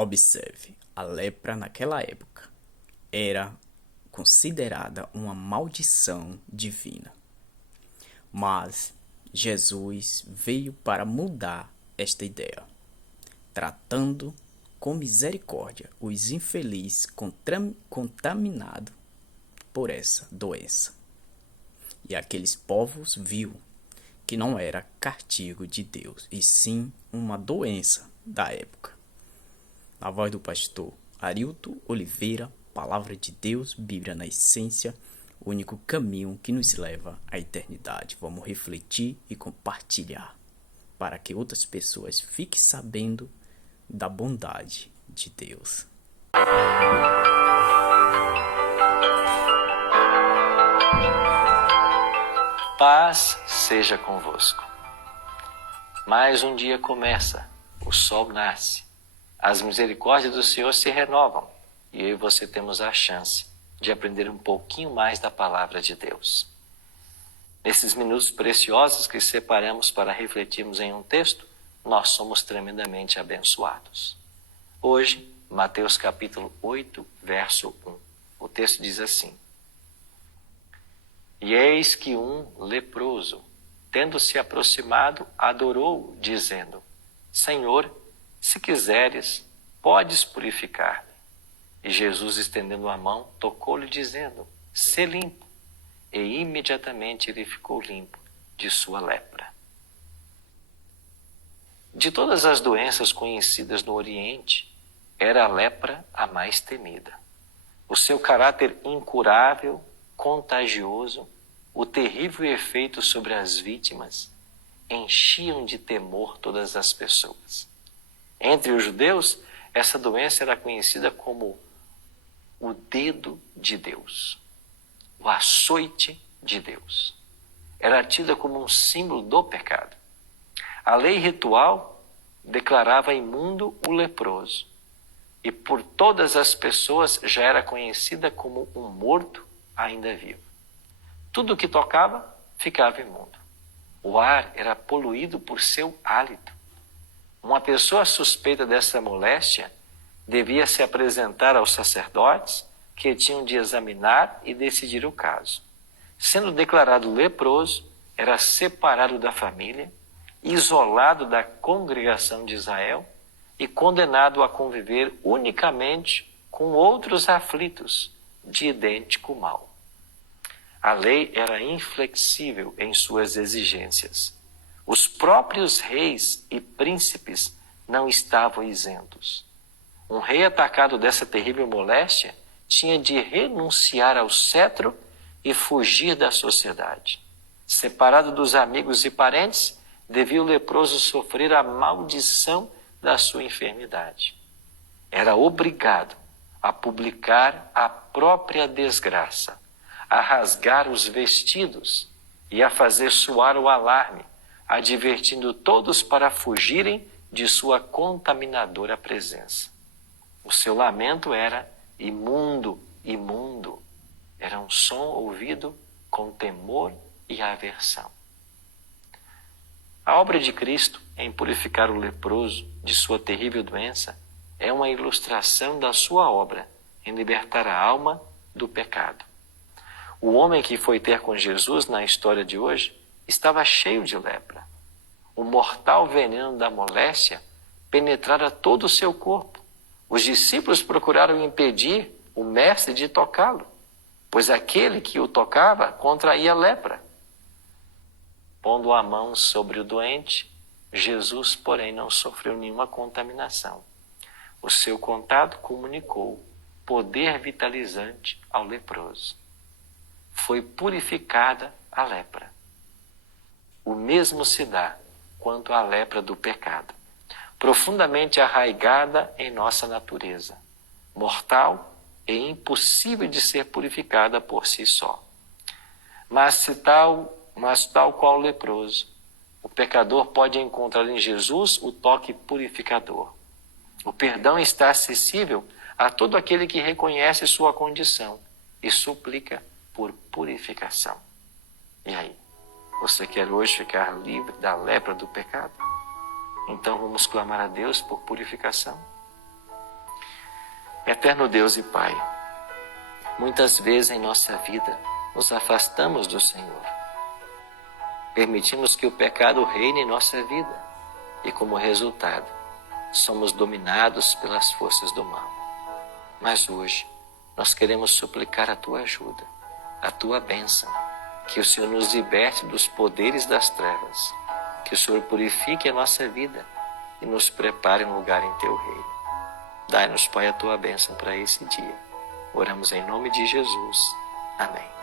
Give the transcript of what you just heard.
Observe, a lepra naquela época era considerada uma maldição divina. Mas Jesus veio para mudar esta ideia, tratando com misericórdia os infelizes contaminados por essa doença. E aqueles povos viu que não era castigo de Deus, e sim uma doença da época. Na voz do pastor Arilton Oliveira, Palavra de Deus, Bíblia na Essência, o único caminho que nos leva à eternidade. Vamos refletir e compartilhar, para que outras pessoas fiquem sabendo da bondade de Deus. Paz seja convosco. Mais um dia começa, o sol nasce, as misericórdias do Senhor se renovam e eu e você temos a chance de aprender um pouquinho mais da palavra de Deus. Nesses minutos preciosos que separamos para refletirmos em um texto, nós somos tremendamente abençoados. Hoje, Mateus capítulo 8, verso 1. O texto diz assim: E eis que um leproso, tendo se aproximado, adorou, dizendo: Senhor, se quiseres, podes purificar-me. E Jesus, estendendo a mão, tocou-lhe, dizendo: Sê limpo. E imediatamente ele ficou limpo de sua lepra. De todas as doenças conhecidas no Oriente, era a lepra a mais temida. O seu caráter incurável, contagioso, o terrível efeito sobre as vítimas, enchiam de temor todas as pessoas. Entre os judeus, essa doença era conhecida como o dedo de Deus, o açoite de Deus. Era tida como um símbolo do pecado. A lei ritual declarava imundo o leproso, e por todas as pessoas já era conhecida como um morto ainda vivo. Tudo que tocava ficava imundo. O ar era poluído por seu hálito. Uma pessoa suspeita dessa moléstia devia se apresentar aos sacerdotes, que tinham de examinar e decidir o caso. Sendo declarado leproso, era separado da família, isolado da congregação de Israel e condenado a conviver unicamente com outros aflitos de idêntico mal. A lei era inflexível em suas exigências. Os próprios reis e príncipes não estavam isentos. Um rei atacado dessa terrível moléstia tinha de renunciar ao cetro e fugir da sociedade. Separado dos amigos e parentes, devia o leproso sofrer a maldição da sua enfermidade. Era obrigado a publicar a própria desgraça, a rasgar os vestidos e a fazer soar o alarme, advertindo todos para fugirem de sua contaminadora presença. O seu lamento era: imundo, imundo. Era um som ouvido com temor e aversão. A obra de Cristo em purificar o leproso de sua terrível doença é uma ilustração da sua obra em libertar a alma do pecado. O homem que foi ter com Jesus na história de hoje estava cheio de lepra. O mortal veneno da moléstia penetrara todo o seu corpo. Os discípulos procuraram impedir o mestre de tocá-lo, pois aquele que o tocava contraía lepra. Pondo a mão sobre o doente, Jesus, porém, não sofreu nenhuma contaminação. O seu contato comunicou poder vitalizante ao leproso. Foi purificada a lepra. O mesmo se dá quanto à lepra do pecado, profundamente arraigada em nossa natureza, mortal e impossível de ser purificada por si só. Mas tal qual o leproso, o pecador pode encontrar em Jesus o toque purificador. O perdão está acessível a todo aquele que reconhece sua condição e suplica por purificação. E aí, você quer hoje ficar livre da lepra do pecado? Então vamos clamar a Deus por purificação. Eterno Deus e Pai, muitas vezes em nossa vida nos afastamos do Senhor. Permitimos que o pecado reine em nossa vida e, como resultado, somos dominados pelas forças do mal. Mas hoje nós queremos suplicar a Tua ajuda, a Tua bênção, que o Senhor nos liberte dos poderes das trevas, que o Senhor purifique a nossa vida e nos prepare um lugar em Teu reino. Dai-nos, Pai, a Tua bênção para esse dia. Oramos em nome de Jesus. Amém.